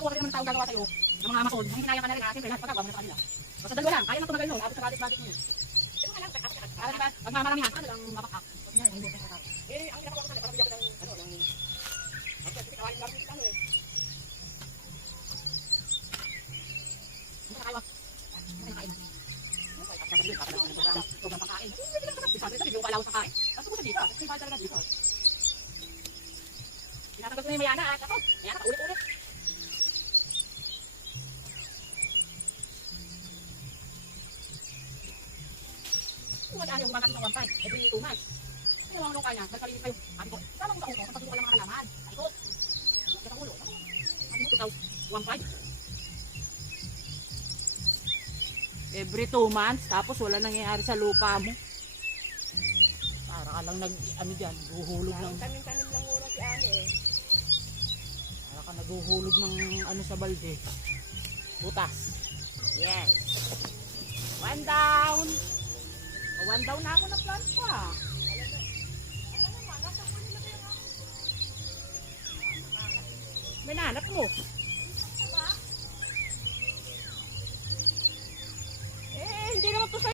makakuha rin naman ng tao gagawa sa'yo ng mga makod. Ang hinaya ka na rin, siyempre lahat pagkagawa mo sa kanila. Basta dalawa lang, kaya nang tumagal nun, abot sa budget mo yun. Pero nga lang, para diba, pag mamaramihan ka, lang mapakak. Huwag niya, hindi mo sa tao. Eh, ang ginagawa ko sana, para bigyan ko ng, kasi kawain lang yung ano eh. Hindi ka kaiwa. Hindi ka kain. Sasabihin, baka lang ako sobrang pangkain. Hindi lang sarap. Sabi ko pala ako sa kain. Tapos ko sa dito. Kasi pa talaga dito. Tinatagos na yung mayana at ako. Mayana, paulit-ulit. Kung mag-ayaw, gumagamit ng 1 time. Every 2 months. Ano ang lukay niya? Nagkalinis kayo. Sabi ko, sama ko sa uso. Kapag ko lang mga kalaman. Sabi ko, sa ulo. Sabi mo, 2,000. 1,500. Every 2 months, tapos wala nangyayari sa lupa mo. Para ka lang ano dyan, guhulog ng... Tanim-tanim lang muna si Ani eh. Para ka naguhulog ng ano sa balde. Butas. Yes. 1 down. 1 down na ako na plant pa. May nahanap mo.